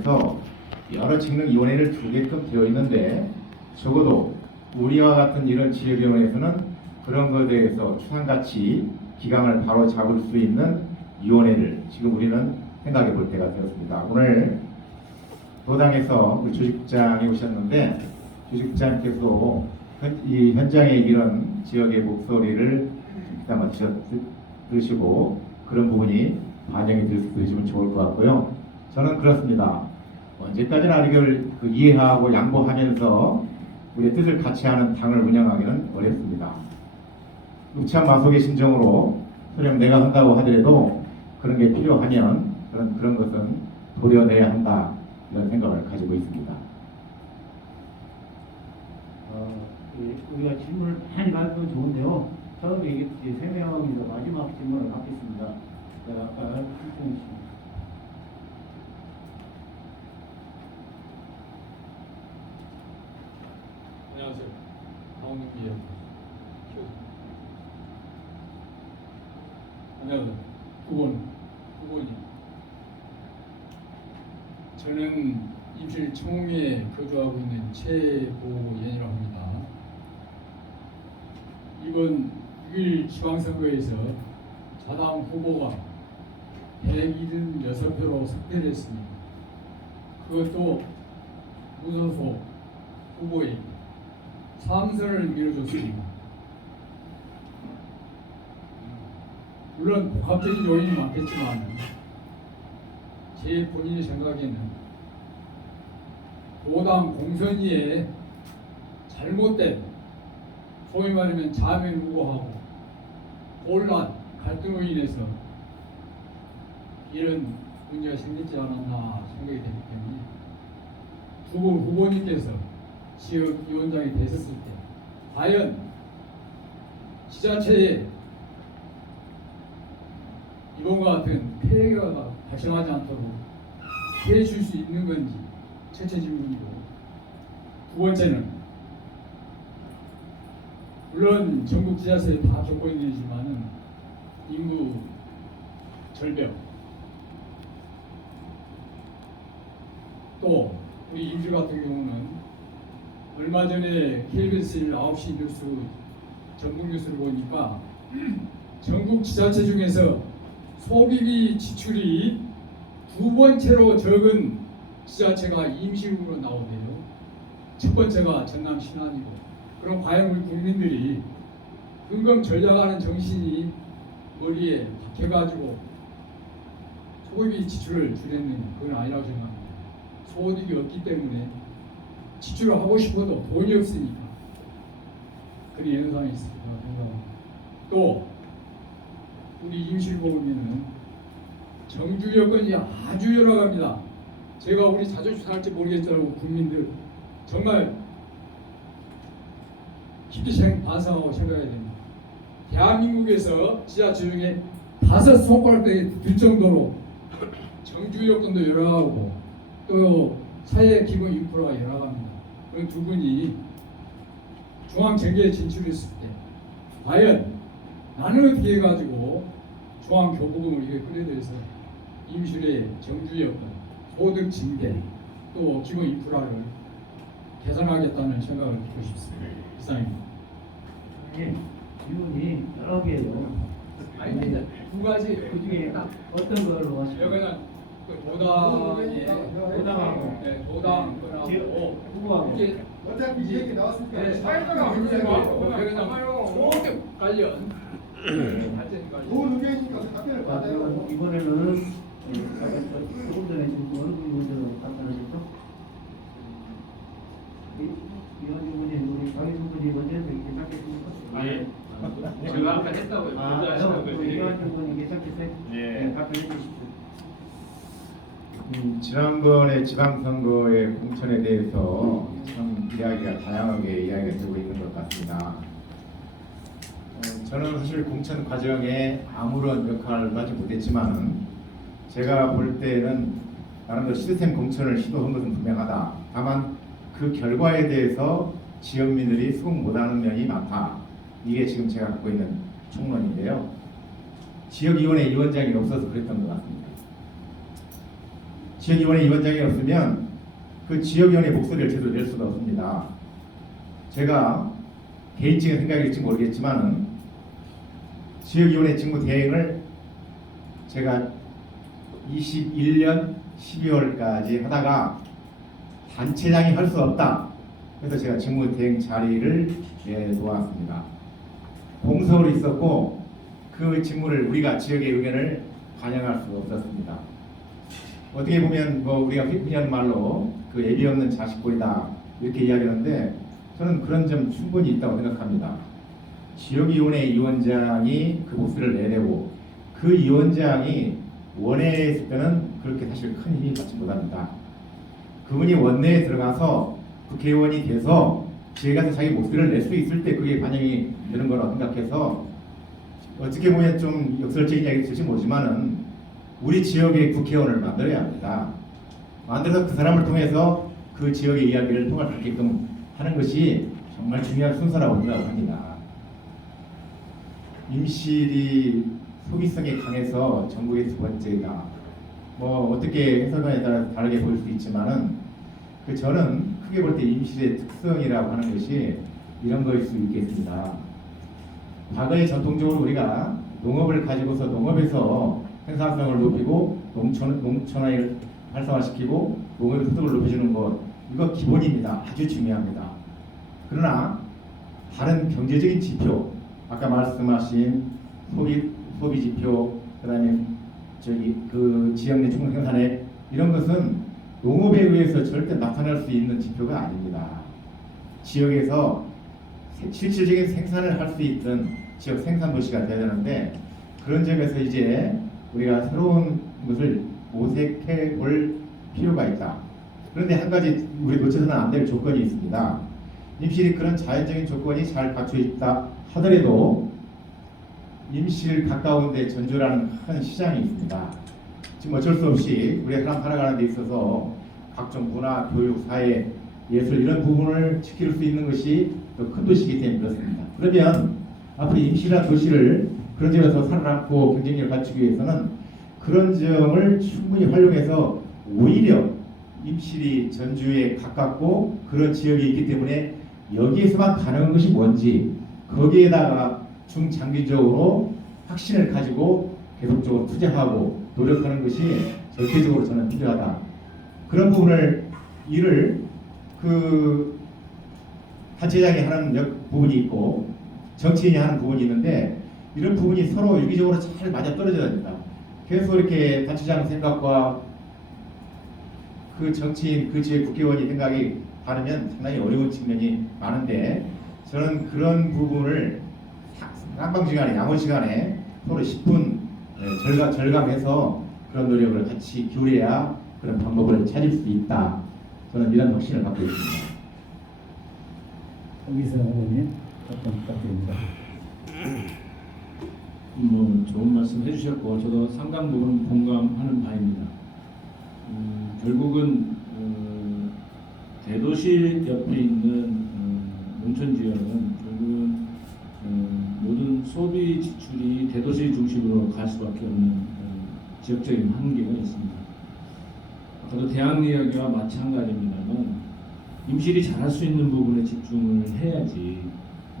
하면서 여러 직능위원회를 두게끔 되어 있는데 적어도 우리와 같은 이런 지역위원회에서는 그런 것에 대해서 추상같이 기강을 바로 잡을 수 있는 위원회를 지금 우리는 생각해 볼 때가 되었습니다. 오늘 도당에서 우리 주식장이 오셨는데 주식장께서 현- 이 현장의 이런 지역의 목소리를 귀담아 들으시고 그런 부분이 반영이 되시면 좋을 것 같고요. 저는 그렇습니다. 언제까지나 이걸 그 이해하고 양보하면서 우리의 뜻을 같이 하는 당을 운영하기는 어렵습니다. 우참 마속의 심정으로 설령 내가 한다고 하더라도 그런 게 필요하면 그런 그런 것은 도려내야 한다 이런 생각을 가지고 있습니다. 어, 예, 우리가 질문을 많이 받으면 좋은데요. 처음에 얘기했듯이 세 명이서 마지막 질문을 받겠습니다. 자, 아까 한승희 씨. 안녕하세요. 안녕하세요. 9번, 9번이요. 저는 임실 청홍에 거주하고 있는 최보연이라고 합니다. 이번 6일 지방선거에서 자당 후보가 176표로 석패를 했습니다. 그것도 무소속 후보에 게 삼선을 밀어줬습니다. 물론 복합적인 요인이 많겠지만 제 본인의 생각에는 도당 공선위의 잘못된 소위 말하면 자명우고하고 혼란, 갈등으로 인해서 이런 문제가 생기지 않았나 생각이 되기 때문에 두 분 후보님께서 지역위원장이 되셨을 때 과연 지자체에 이번과 같은 폐해가 발생하지 않도록 피해 줄 수 있는 건지 첫째 질문이고 두 번째는 물론 전국 지자체에 다 조건이 되지만은 인구 절벽 또 우리 임주 같은 경우는 얼마 전에 KBS 9시 뉴스 전국 뉴스를 보니까 전국 지자체 중에서 소비비 지출이 두 번째로 적은 지자체가 임시국으로 나오네요. 첫 번째가 전남 신안이고 그럼 과연 우리 국민들이 근검 전략하는 정신이 머리에 박혀가지고 소비비 지출을 줄였느냐 그건 아니라고 생각합니다. 소득이 없기 때문에 지출을 하고 싶어도 돈이 없으니까 그런 현상이 있습니다. 또 우리 임실 보면은 정주 여건이 아주 열악합니다. 제가 우리 자존심 살지 모르겠더라고 국민들 정말 깊이 생, 반성하고 생각해야 됩니다. 대한민국에서 지하철 중에 다섯 손가락에 들 정도로 정주 여건도 열악하고 또 사회 기본 인프라가 열악합니다. 그두 분이 중앙정계에 진출했을 때 과연 나는 어떻게 해가지고 중앙교부금을 이렇게 끌어들여서 임실의 정주 여건, 소득 증대, 또 기본 인프라를 개선하겠다는 생각을 갖고 싶습니다. 이상입니다. 예, 질문이 여러 개예요. 아닙니다. 두 가지 그 중에 어떤 걸로 하시죠? 여기는 그 도당의 도당하고. 네, 도당 거라고 후보하고. 이게 어차피 이 얘기 나왔으니까 네, 사회자가 문제고 여기는 소득 관련 발전 관련 좋은 의견이니까 답변을 자, 받아요. 이번에는 저- 조금 전에 지금 어느 분이 먼저 답변하셨죠? 이현 분이 우리 강희준 분이 먼저 해서 괜찮겠습니까? 아, 예. 제가 아까 했다고요. 아, 먼저 하시는 형, 거지. 이현 분이 괜찮겠어요? 예. 답변해 주십시오. 음, 지난번에 지방선거의 공천에 대해서 참 이야기가 다양하게 이야기가 되고 있는 것 같습니다. 어, 저는 사실 공천 과정에 아무런 역할을 하지 못했지만 제가 볼 때는 나름대로 시스템 공천을 시도한 것은 분명하다. 다만 그 결과에 대해서 지역민들이 수긍 못하는 면이 많다. 이게 지금 제가 갖고 있는 총론인데요. 지역위원회 위원장이 없어서 그랬던 것 같습니다. 지역위원회 위원장이 없으면 그 지역위원회 목소리를 제대로 낼 수가 없습니다. 제가 개인적인 생각일지 모르겠지만은 지역위원회 직무 대행을 제가 21년 12월까지 하다가 단체장이 할 수 없다. 그래서 제가 직무 대행 자리를 예, 놓았습니다. 공석으로 있었고 그 직무를 우리가 지역의 의견을 반영할 수 없었습니다. 어떻게 보면 뭐 우리가 흔히 하는 말로 그 애비 없는 자식 꼴이다 이렇게 이야기하는데 저는 그런 점 충분히 있다고 생각합니다. 지역위원회 위원장이 그 목소리를 내내고 그 위원장이 원회에 있을 때는 그렇게 사실 큰 힘이 받지 못합니다. 그분이 원내에 들어가서 국회의원이 돼서 지에 가서 자기 목소리를 낼 수 있을 때 그게 반영이 되는 거라고 생각해서 어떻게 보면 좀 역설적인 이야기 될지 모르지만은 우리 지역의 국회의원을 만들어야 합니다. 만들어서 그 사람을 통해서 그 지역의 이야기를 통할 수 있게끔 하는 것이 정말 중요한 순서라고 생각합니다. 임실이 소비성이 강해서 전국의 두 번째다. 뭐 어떻게 해석에 따라 다르게 보일 수 있지만은 그 저는 크게 볼 때 임실의 특성이라고 하는 것이 이런 거일 수 있겠습니다. 과거에 전통적으로 우리가 농업을 가지고서 농업에서 생산성을 높이고 농촌 농촌화를 활성화시키고 농업의 소득을 높여주는 것 이거 기본입니다. 아주 중요합니다. 그러나 다른 경제적인 지표 아까 말씀하신 소비 소비 지표 그다음에 저기 그 지역 내 총량 생산액 이런 것은 농업에 의해서 절대 나타날 수 있는 지표가 아닙니다. 지역에서 세- 실질적인 생산을 할 수 있던 지역 생산 도시가 되어야 되는데 그런 점에서 이제 우리가 새로운 것을 모색해 볼 필요가 있다. 그런데 한 가지 우리 놓쳐서는 안 될 조건이 있습니다. 임실이 그런 자연적인 조건이 잘 갖춰 있다 하더라도 임실 가까운데 전주라는 큰 시장이 있습니다. 지금 어쩔 수 없이 우리가 사람 살아가는 데 있어서 각종 문화, 교육, 사회, 예술 이런 부분을 지킬 수 있는 것이 더큰 도시이기 때문에 그렇습니다. 그러면 앞으로 임실한 도시를 그런 점에서 살아남고 경쟁력을 갖추기 위해서는 그런 점을 충분히 활용해서 오히려 임실이 전주에 가깝고 그런 지역이 있기 때문에 여기에서만 가능한 것이 뭔지 거기에다가 중장기적으로 확신을 가지고 계속적으로 투자하고 노력하는 것이 절대적으로 저는 필요하다. 그런 부분을 일을 그 단체장이 하는 역 부분이 있고 정치인이 하는 부분이 있는데 이런 부분이 서로 유기적으로 잘 맞아 떨어져야 됩니다. 계속 이렇게 단체장 생각과 그 정치인 그 지역 국회의원이 생각이 다르면 상당히 어려운 측면이 많은데 저는 그런 부분을 깜방 시간에 양호 시간에 서로 10분 절감 절감해서 그런 노력을 같이 기울여야 그런 방법을 찾을 수 있다. 저는 이런 확신을 갖고 있습니다. 홍기사 의원님 답변 부탁드립니다. 뭐 좋은 말씀 해주셨고 저도 상당 부분 공감하는 바입니다. 음, 결국은 어, 대도시 옆에 있는 어, 농촌 지역은 결국은 어, 모든 소비 지출이 대도시 중심으로 갈 수밖에 없는 어, 지역적인 한계가 있습니다. 아까도 대학 이야기와 마찬가지입니다만 임실이 잘할 수 있는 부분에 집중을 해야지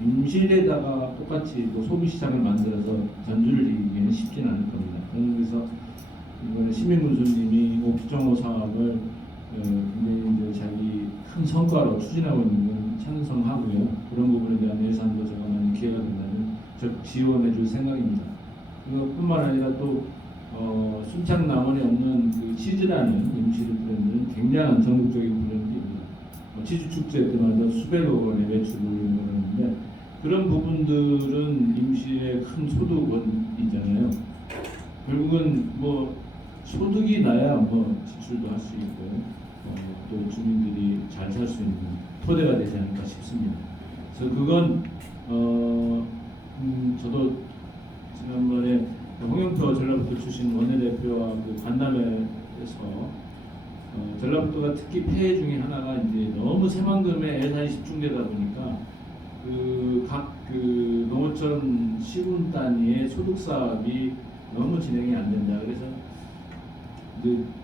임실에다가 똑같이 또 소비 시장을 만들어서 전주를 이기기는 쉽지는 않을 겁니다. 그래서 이번에 시민군수님이 옥정호 사업을 어, 굉장히 이제 자기 큰 성과로 추진하고 있는 건 찬성하고요. 그런 부분에 대한 예산도 제가 많이 기회가 된다면 적극 지원해 줄 생각입니다. 그것뿐만 아니라 또 어, 순창 남원에 없는 그 치즈라는 임실 브랜드는 굉장한 전국적인 브랜드입니다. 뭐 치즈 축제 때마다 수백억 원의 매출을 올리는데 그런 부분들은 임시의 큰 소득원이잖아요. 결국은 뭐 소득이 나야 뭐 지출도 할 수 있고 어, 또 주민들이 잘 살 수 있는 토대가 되지 않을까 싶습니다. 그래서 그건 어 음, 저도 지난번에 홍영표 전라북도 출신 원내대표와 그 간담회에서 어, 전라북도가 특히 폐해 중에 하나가 이제 너무 새만금에 예산이 집중되다 보니까 그각그 농어촌 시군 단위의 소득 사업이 너무 진행이 안 된다. 그래서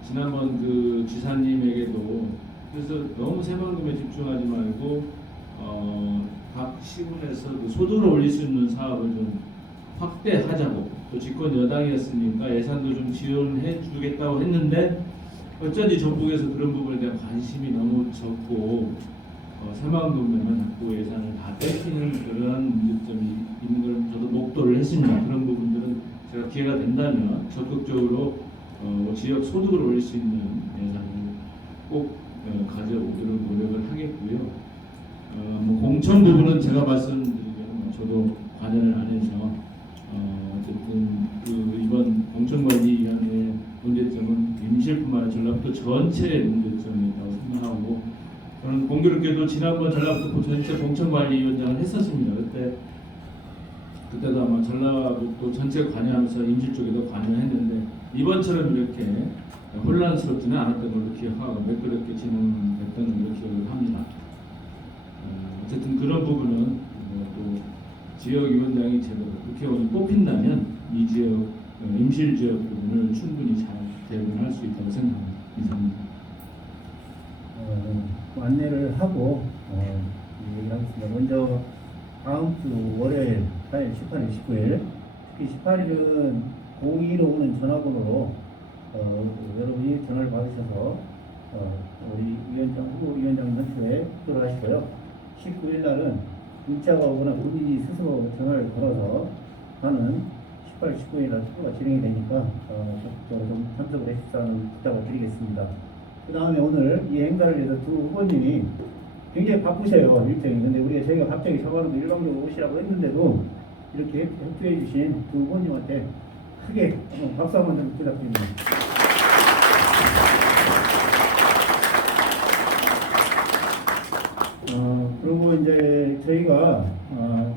지난번 그 지사님에게도 그래서 너무 새만금에 집중하지 말고 어, 각 시군에서 그 소득을 올릴 수 있는 사업을 좀 확대하자고 또 집권 여당이었으니까 예산도 좀 지원해 주겠다고 했는데 어쩐지 정부에서 그런 부분에 대한 관심이 너무 적고 어, 새만금에만 자꾸 예산을 다 뺏기는 그런 문제점이 있는 걸 저도 목도를 했습니다. 그런 부분들은 제가 기회가 된다면 적극적으로 어, 지역 소득을 올릴 수 있는 예산을 꼭 어, 가져오도록 노력을 하겠고요. 어, 뭐 공천 부분은 제가 말씀드리면 뭐 저도 관여를 안 해서 어, 어쨌든 그 이번 공천관리위원회의 문제점은 임실뿐만 아니라 전라북도 전체의 생각하고 저는 공교롭게도 지난번 전라북도 전체 공천관리위원장을 했었습니다. 그때 그때도 아마 전라북도 전체 관여하면서 임실 쪽에도 관여했는데 이번처럼 이렇게 혼란스럽지는 않았던 걸로 기억하고 매끄럽게 진행됐던 걸로 기억을 합니다. 어, 어쨌든 그런 부분은 어, 또 지역위원장이 제대로 국회의원이 뽑힌다면 이 지역 어, 임실 지역 부분을 충분히 잘 대응할 수 있다고 생각합니다. 이상입니다. 어, 안내를 하고 어, 얘기를 하겠습니다. 먼저 다음 주 월요일 8일, 18일, 19일 특히 18일은 02로 오는 전화번호로 어, 여러분이 전화를 받으셔서 어, 우리 위원장, 후보 위원장 연수에 투표를 하시고요. 19일 날은 문자가 오거나 본인이 스스로 전화를 걸어서 하는 18, 19일 날 투표가 진행이 되니까 어, 적극적으로 좀 참석을 해주시라는 부탁을 드리겠습니다. 그 다음에 오늘 이 행사를 위해서 두 후보님이 굉장히 바쁘셔요 일정이 근데 우리가 저희가 갑자기 서반으로 일방적으로 오시라고 했는데도 이렇게 협조해 주신 두 후보님한테 크게 박수 한번 좀 부탁드립니다. 어, 그리고 이제 저희가 어,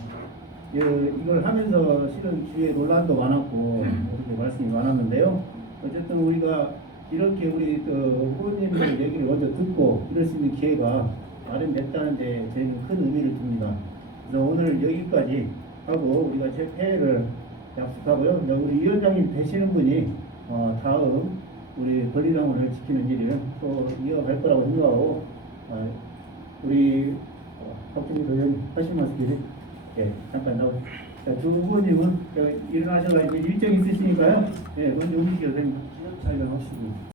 이- 이걸 하면서 실은 주위에 논란도 많았고 이렇게 말씀이 많았는데요. 어쨌든 우리가 이렇게 우리 그 후보님들 얘기를 먼저 듣고 이럴 수 있는 기회가 마련됐다는데 저희는 큰 의미를 둡니다. 그래서 오늘 여기까지 하고 우리가 제 폐회를 약속하고요. 우리 위원장님 되시는 분이 어, 다음 우리 권리당원을 지키는 일을 또 이어갈 거라고 생각하고 어, 우리 어, 박준희 의원 하신 말씀이 예, 잠깐 나오. 자, 두 후보님은 저 일어나셔가지고 일정 있으시니까요. 예, 먼저 움직여서 촬영하시고.